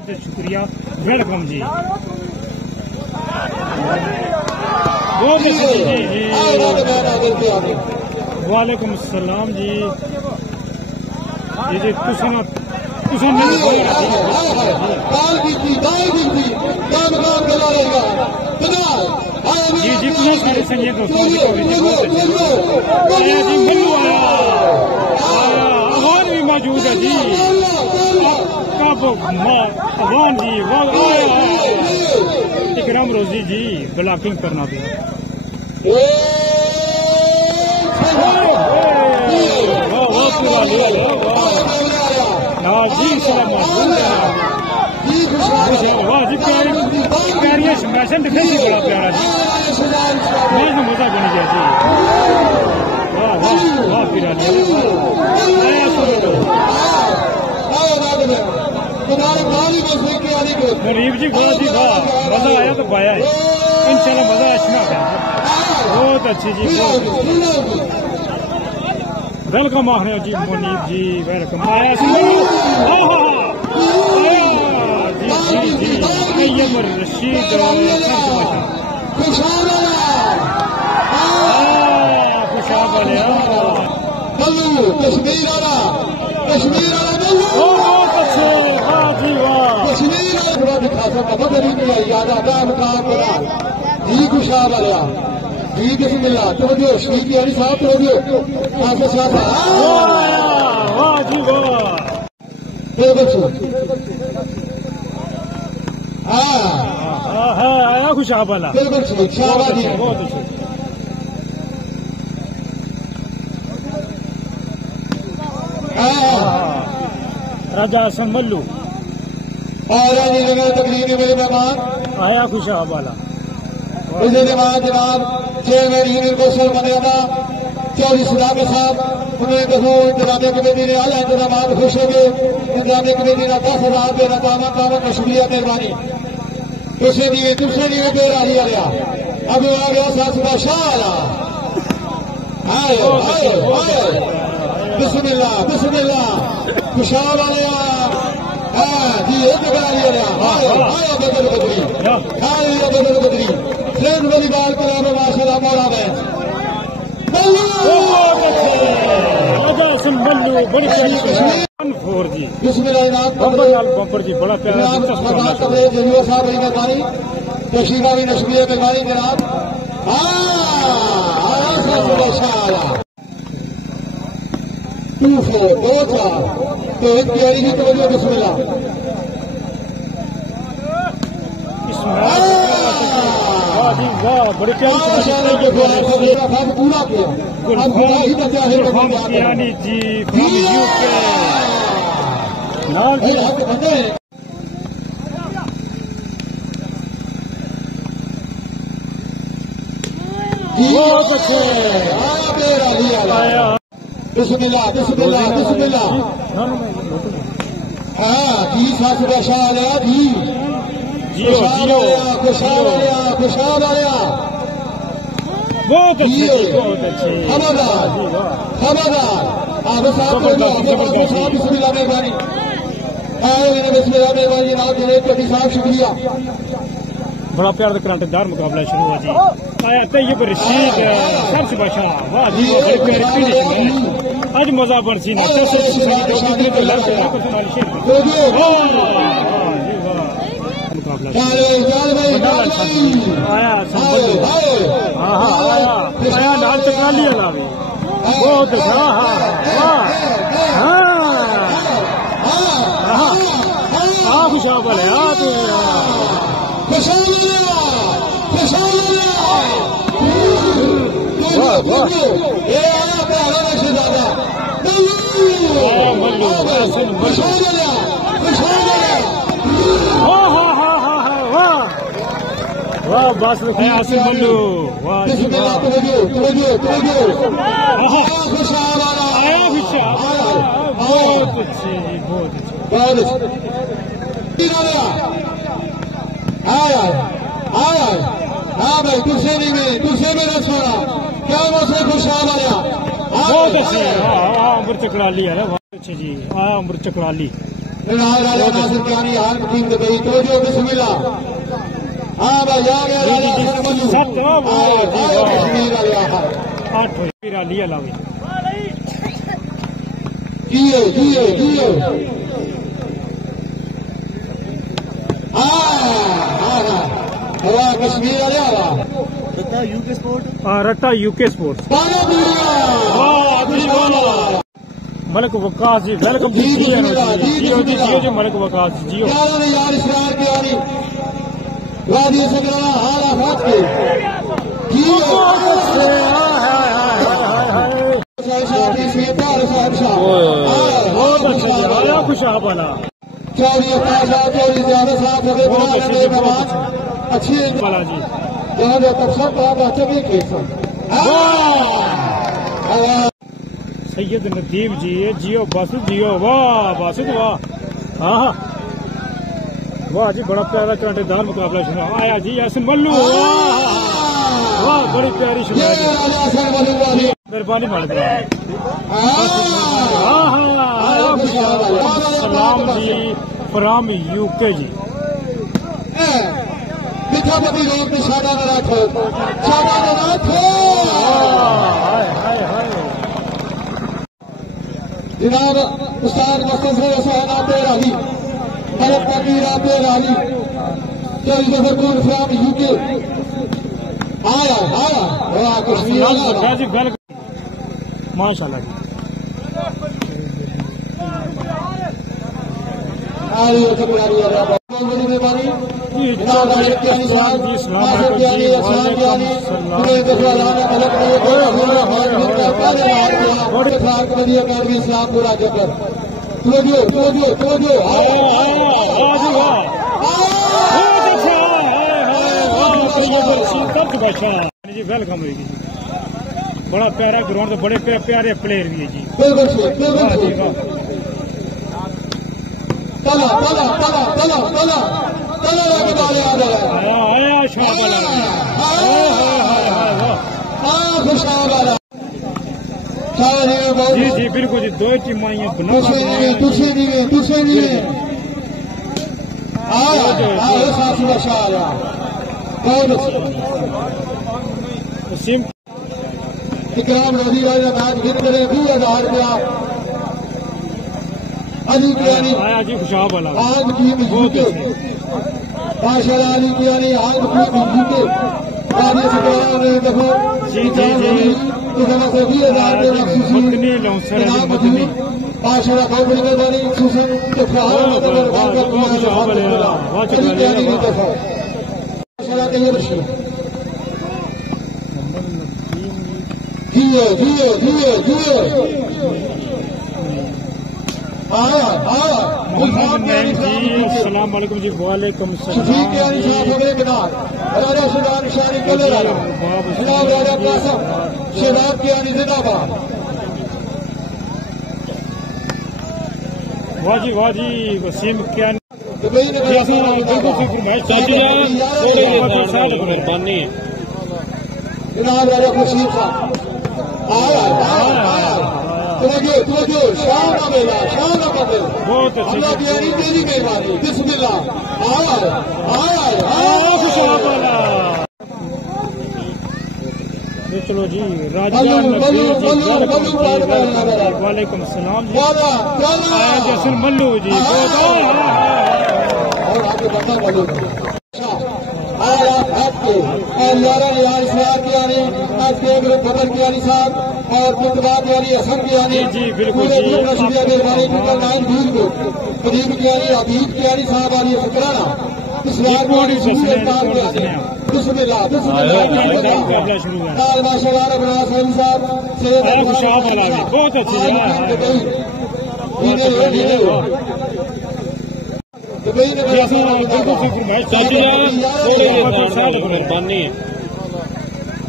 शुक्रिया, वेलकम जी। बहुत जी जी, वालेकुम सलाम जी। जी जी जी सारे संजय दोस्तों जी आया जी, मल्लू आया और भी मौजूद है जी। अफगान जी इकराम रोजी जी ब्लॉकिंग करना भी जी सलाम वाह जी, प्यारी स्मैशन डिफेंस बड़ा प्यारा जी, मैच में मजा बनी गया जी। वाह वाह वाह पिरानी गरीब जी वाह जी वाह, मजा आया तो पाया है इंशाल्लाह, मजा अच्छा है। बहुत अच्छी जी, वेलकम आ रहे हो जी मुनीब जी, वेलकम आया जी जी जी तैयब रशीद खुशाब वाले कश्मीर वाला बहुत अच्छे, वाह जी वाह कश्मीर दिखा सकता जी खुशाब वाला जी बिस्मिल्लाह तो जो शी की अली साहब तो जो वाह जी वाह आया खुशाब वाला बिल्कुल शाबाश, बहुत अच्छे। राजा संभल्लू और तकरीर मेरे मेहमान आया खुशाब वाला। उसके बाद जनाब चेयरमैन यूनियन कौंसिल मनियाना चौधरी सदाकत साहब, उन्होंने कहो इंतजामिया कमेटी ने आला इंतजाम खुश हो गए। इंतजामिया कमेटी का 10,000 रुपये रकाम का शुक्रिया मेहरबानी। दूसरे दिए पे राही आ गया, अब आ गया सासुदा शाह आला। बिस्मिल्लाह बिस्मिल्लाह खुशाब वाले जी एक आया बदल बदली आया बदल बदली फ्रेंड मेरी बात करा माशाल्लाह मौला में जी बिस्मिल्लाह बम्पर जी, बड़ा प्यारा साहब मेहरबानी, तशीफा भी नशबिया मेहरबानी जनाब। दो चार तो एक तैयारी की तो बिस्मिल्लाह बड़ी प्यारी पूरा किया जी बिस्मिल्लाह बिस्मिल्लाह बिस्मिल्लाह जी सासुदा शाह आया जी खुशाब आया बहुत अच्छे खबरदार साहब बिस्मिल्लाह मेहरबानी बिस्मिल्लाह मेहरबानी जनाब कभी साहब शुक्रिया। बड़ा प्यार कराटेदार मुकाबला शुरू हुआ जी। आया तैयब रशीद सबसे बादशाह, वाह जी आज मजा बरसी ना आया नाल टकराली वाला भी बहुत खुशाब वाले वाह बस आसिम मल्लू, वाह जी वाह आया खुशाब, बहुत अच्छे जी बहुत अच्छे। हाँ भाई दूसरे में रसोड़ा क्या मौसम खुशाब आया बहुत अच्छे। हाँ अमृत चकराली है, बहुत अच्छे जी। आया अमृत चकराली जनाब राजा नासिर कियानी हाल टीम के गई तो जो बिस्मिल्लाह। हाँ भाई आ गया राजा नासिर मल्लू। कश्मीर वाले आहा 8 हो लिया लावे जियो जियो जियो। हाँ कश्मीर वाले आवा यूके स्पोर्ट्स रट्टा यूके स्पोर्ट्स मलिक वकास जी वेलकम जी जियो मलिक वकास जी जियो यार इसरार की वाली वादी सकराना हाल आफात के जियो खुशाब वाला चौधरी चौधरी ज्यादा साहब अच्छी वाला जी तब सब बच्चे भी सैयद नदीम जी जियो बासित जियो वाह बासित वाह हाँ वाह जी बड़ा प्यारा कांटेदार मुकाबला शुरू आया जी यासिन मल्लू वाह बड़ी प्यारी शुरू मेहरबानी मालिक सलाम जी फ्राम यूके जी मिठापति रोड में शादा न रखो जनाब उस्ताद मुस्तफा हुसैन आते राही हरत तकीर आते राही चौधरी जफरपुर फ्राम यूके आया कश्मीर माशाल्लाह जी इस्लामपुरा जबर जी वेलकम होगी जी बड़ा प्यारा ग्राउंड बड़े प्यारे प्लेयर भी है जी तला तला तला तला तला आया शाह वाला जी जी बिल्कुल जी दो टीम आई इकराम रोजी वाला मैच गिर करे 20,000 रुपया अली कियानी आया जी खुशाब वाला आज टीम यूके माशाल्लाह अली कियानी आज टीम यूके आगे से देखो जी जी जी इस समय से 20,000 रुपये मदनी लौसर मदनी माशाल्लाह बहुत बड़ी मेहरबानी सुसन के फ्राहर अली कियानी की तरफ माशाल्लाह के ये जियो जियो जियो जियो अस्सलाम वालेकुम जी वालेकुम राजा सुल्तान शाही कलर जनाब राजा कासम शहजाद कियानी जिंदाबाद वाह जी वसीम कियानी जनाब राजा खुर्शीद खान तुझो शाम का मेला बहुत अच्छी तेरी मेहरबानी बिस्मिल्लाह चलो जी राजा वालेकुम सलाम जी जैसन मल्लू जी खबर कियानी साहब और मुतबाद यानी हसन कियानी जी बिल्कुल करीब कियानी अबीद कियानी साहब वाली फकराना बिस्मिल्लाह बहुत अच्छी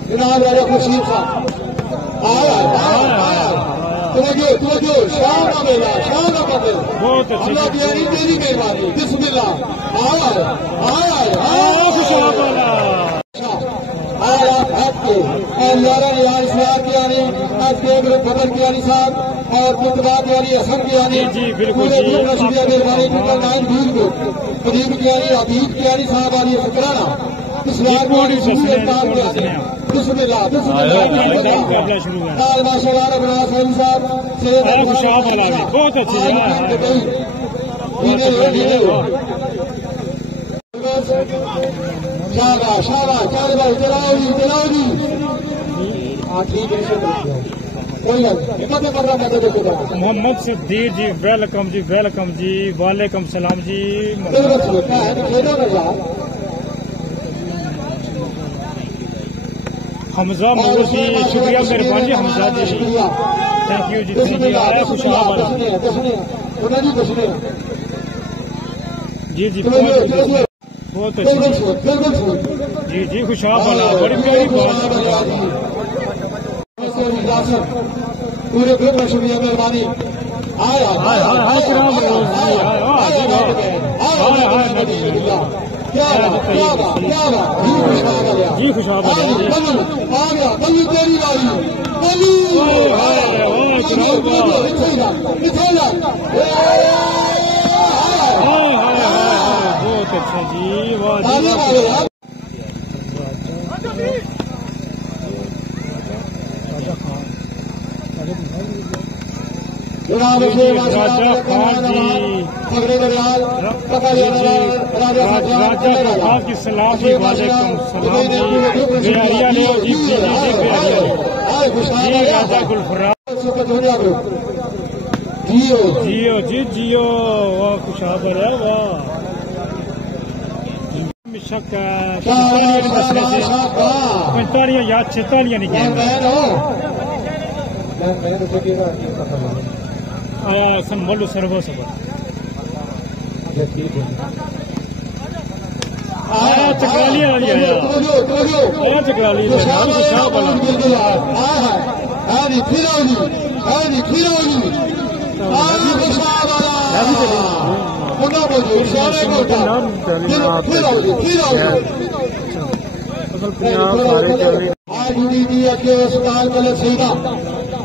जनाब राजा खुर्शीद खान तुझो शाम का मेला बहुत अच्छी तेरी मेहरबानी बिस्मिल्लाह और यारा ने यहाँ इसरार किया ने आज के ग्रुप खबर किया नहीं साहब और मुतबाद वाली असम किया नहीं जी बिल्कुल पूरे जी। ग्रुप रशीदिया के बारे में 9 दूर को करीब किया नहीं अबीद किया नहीं साहब वाली फकराना इसरार वाली बिस्मिल्लाह मुकाबला शुरू है। माशाल्लाह रब्बाना साहब खुशाब वाला भी बहुत अच्छी शाबाश शाबाश चल भाई चलाओ जी हाँ ठीक है कोई बात मोहम्मद सिद्दीक जी वेलकम जी वालेकुम सलाम जी। हमजा मोहम्मद जी शुक्रिया मेहरबानी जी हमजा जी थैंक यू जी आया खुशहाल वाला जी बहुत अच्छी जी खुशहाल वाला बड़ी प्यारी बात पूरे ग्रुप में शुक्रिया मेहरबानी जी खुशहाल आ गया बल्लू तेरी वाली बहुत अच्छा जी वाह राजा खान की सलाम जी वालेकुम सलाम जी बिहारिया ले जी जी राजा गुलफराज जियो जी जियो वाह खुशहाल है वाह शक 45 या 46 नहीं संभल सर्व सबर चकराली आया चकराली अस्पताल कले सीधा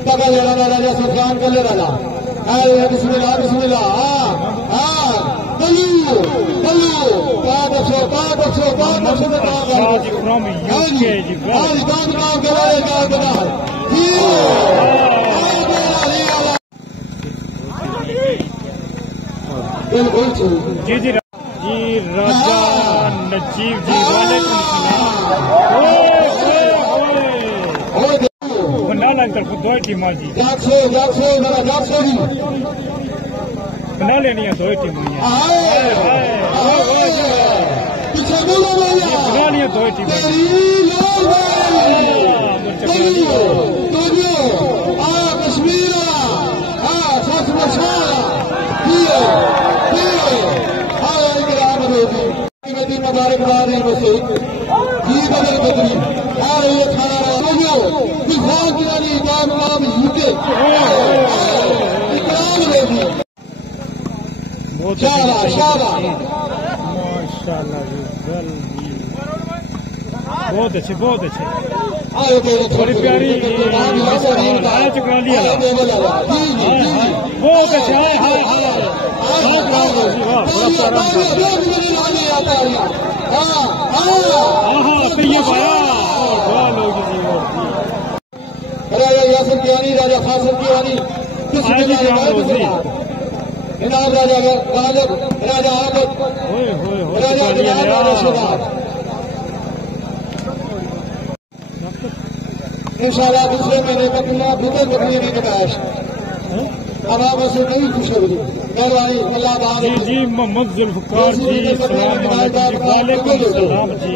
पकड़ राजा सुल्तान कले राजा बिस्मिल्लाह बिस्मिल्लाह जी जी राजा नजीब जी वालेकुम सलाम दो टीमा जी बना लेनी है 2 टीम बना लिया 2 टीम मुबारकबाद है मुझसे जी बदल बदली आ रही है खाना बहुत अच्छे बड़ी प्यारी चुका लिया बहुत अच्छा राजा यासर कियानी राजा फासिल कियानी इनाम राजा गालिब राजा आबद राजा बिलाल राजा शिदाब इंशाल्लाह दूसरे महीने तक भीतर बकरी की नकाश अब आप से नहीं खुश होगी मेहरबानी अल्लाह जी मोहम्मद जुल्फकार जी वालेकुम सलाम जी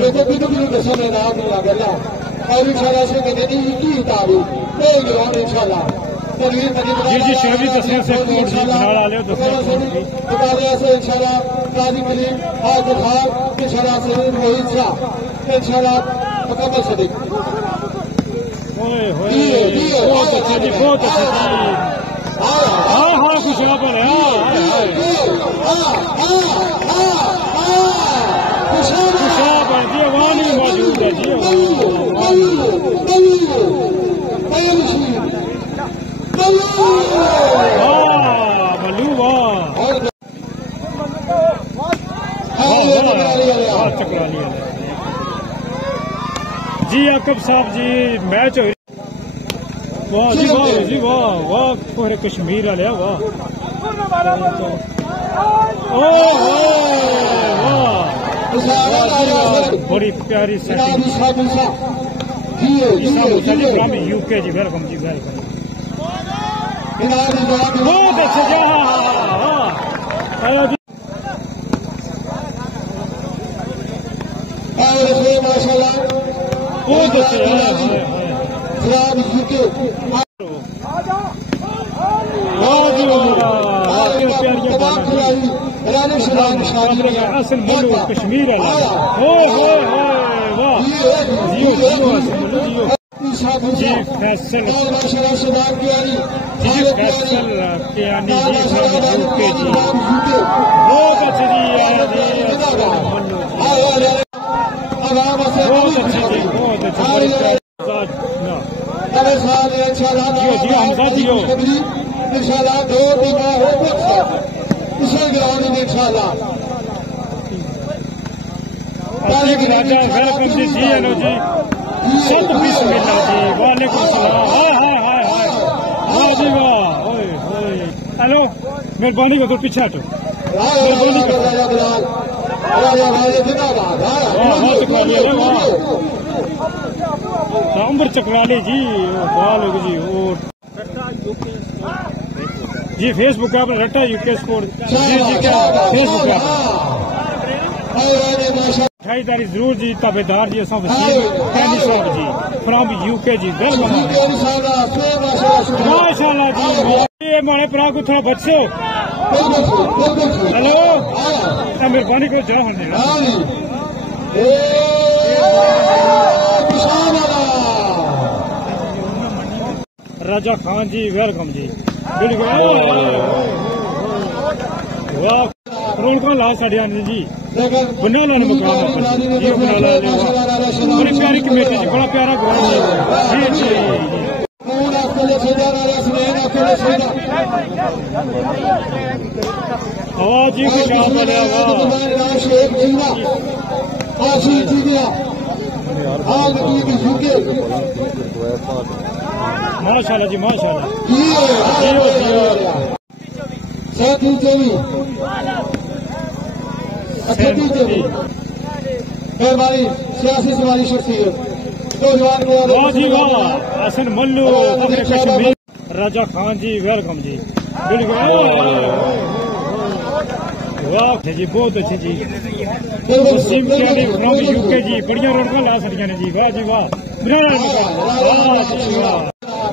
लोगों की भी कसम है नाम नहीं लगा और इंशाल्लाह से कहते नहीं की तारीफ प्रोग्राम इंशाल्लाह जी शहरी तस्वीर से कोट जी बना ले दुकानिया से इंशाल्लाह काजी कलीम आज खान इंशाल्लाह से मोहित शाह इंशाल्लाह मुकम्मल सदीक बहुत अच्छा जी बहुत अच्छा जी हाँ कुछ यहाँ पर है जी वहाँ नहीं मौजूद है जी मल्लू वाह चकरा लिया जी। याकब साहब जी मैच हो वाह जी वाह जी वाह वाह पूरे कश्मीर वाले वाह बड़ी प्यारी सेटिंग यूके जी वेलकम जी वेलकम बहुत अच्छा जी माशाल्लाह बहुत अच्छा कश्मीर जी फैसल बहुत अच्छे जी बहुत अच्छे जी बहुत अच्छे इंशाल्लाह 2 टीमां हो इसी ग्राउंड में इंशाल्लाह राजा वेलकम जी जी हेलो जी सब बिस्मिल्लाह जी वालेकुम सलाम वाह जी वाह हेलो मेहरबानी करो पीछे हटो मेहरबानी करो अंबर चकराले जी बाल जी जी फेसबुक पे अपना रट्टा यूके स्पोर्ट जी जी क्या फेसबुक पे 28 तारीख जरूर जी ताबेदार जी असा वसीम कैनी साहब जी फ्रॉम यूके जी वेलकम माशाल्लाह जी ये मारे भरा को थोड़ा बच्चे हेलो मेहरबानी को जा होने राजा खान जी वेलकम जी बिल्कुल वाह रौनक ला साढ़े आने जी बना ला मुकाम जी बना ला बड़ी प्यारी कमेटी जी बड़ा प्यारा ग्राउंड जी जी आवाज जी माशाल्लाह जी माशाल्लाह मेहरबानी सियासी सवारी शख्सियत वाह जी वाह हसन मल्लू अपने कश्मीर राजा खान जी वेलकम जी बिल्कुल वाह जी बहुत अच्छे जी वसीम कैनी फ्रॉम यूके जी बढ़िया रौनक ला सड़ियां ने जी वाह जी वाह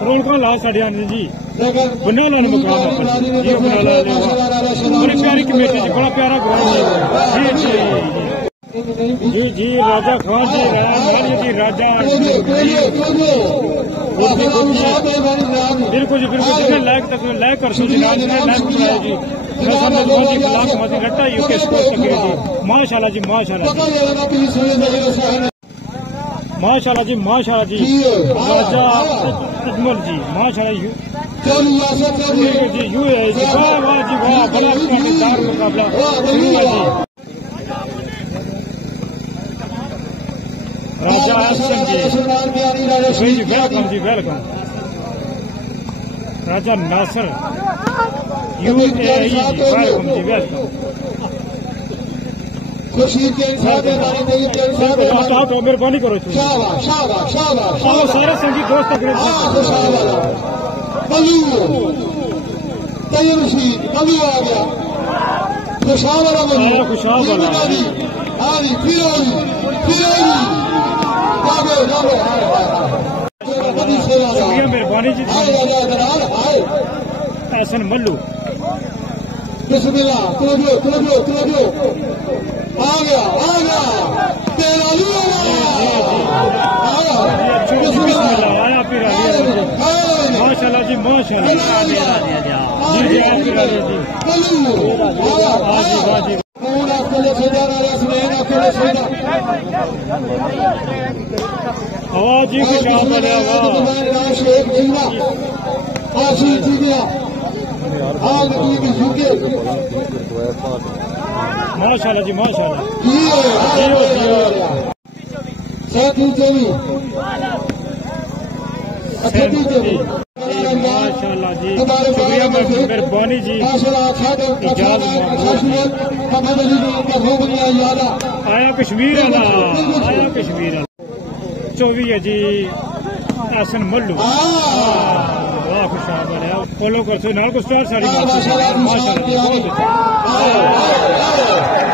रौनक ला साढ़े आने जी बना ला मुकाम जी बना ला बड़ी प्यारी कमेटी जी बड़ा प्यारा ग्राउंड जी जी जी जी राजा खान जी जी राजा बिल्कुल जी बिल्कुल जिन्हें लाइक तक लाइक कर सो जी लाइक कराया जी रट्टा यूके स्पोर्ट जी माशाल्लाह जी माशाल्लाह माशाल्लाह जी माशाल्लाह जी राजा अजमल जी माशाल्लाह जी यू है जी वाह वाह जी वाह बड़ा शानदार मुकाबला जी राजा हसन जी वेलकम जी वेलकम राजा नासर यूएई जी वेलकम जी वेलकम खुर्शीद के मेहरबानी करो सारे संगीत दोस्त रशीद अभी आ गया खुशहाल वाला खुशहाल वाला मेहरबानी जी हसन मल्लू बिस्मिल्लाह तो आ गया आया फिर माशाल्लाह जी माशाल्लाह जी जी जी आवाज जी आशीष जी गया आज निकली की झुके माशाल्लाह जी माशाल्लाह साथी चली अच्छा जी माशाल्लाह जी शुक्रिया मेहरबानी जी आया कश्मीर वाला आया कश्मीर वाला 24 है जी आसन मल्लू वाह खुशाबल है फॉलो कर सो नाल को स्टार सारी माशाल्लाह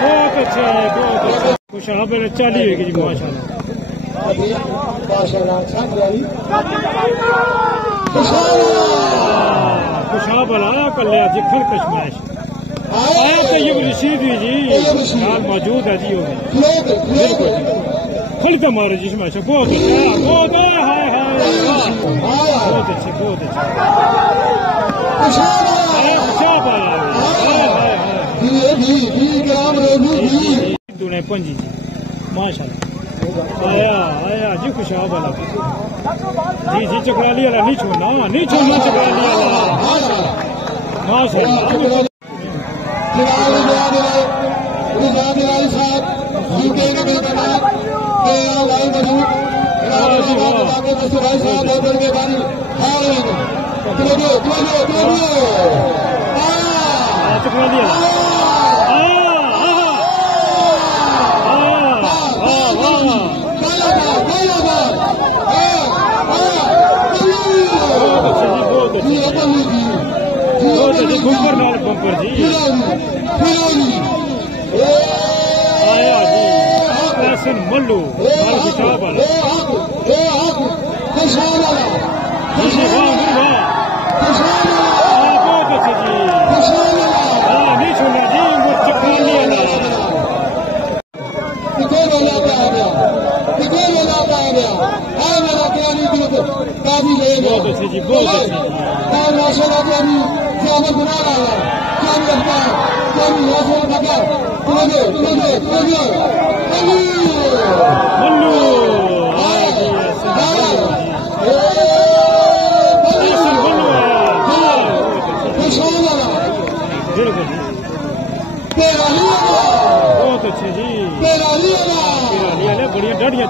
बहुत अच्छा खुशाबल चाली होगी जी माशाल्लाह खुशाबल आया कल्या जी फिर कश्मैश आया तो ये रशीद जी नाल मौजूद है जी बिल्कुल खुल के मारे जी स्मैश बहुत अच्छा बहुत हाय हाय बहुत अच्छे खुशाबल दुने पंजी जी माशाल्लाह आया जी खुशाबल जी जी चकराली वाला नहीं छोड़ना चकराली वाला माशाल्लाह चकराली वाला बम्पर नाल बम्पर जी आया जी आसन मल्लू नाल खुशाबल बहुत अच्छे जी नहीं छोड़ना जी वो चकराली वाला बहुत अच्छे जी बहुत अच्छे मल्लू बहुत अच्छे जी बढ़िया डाढ़िया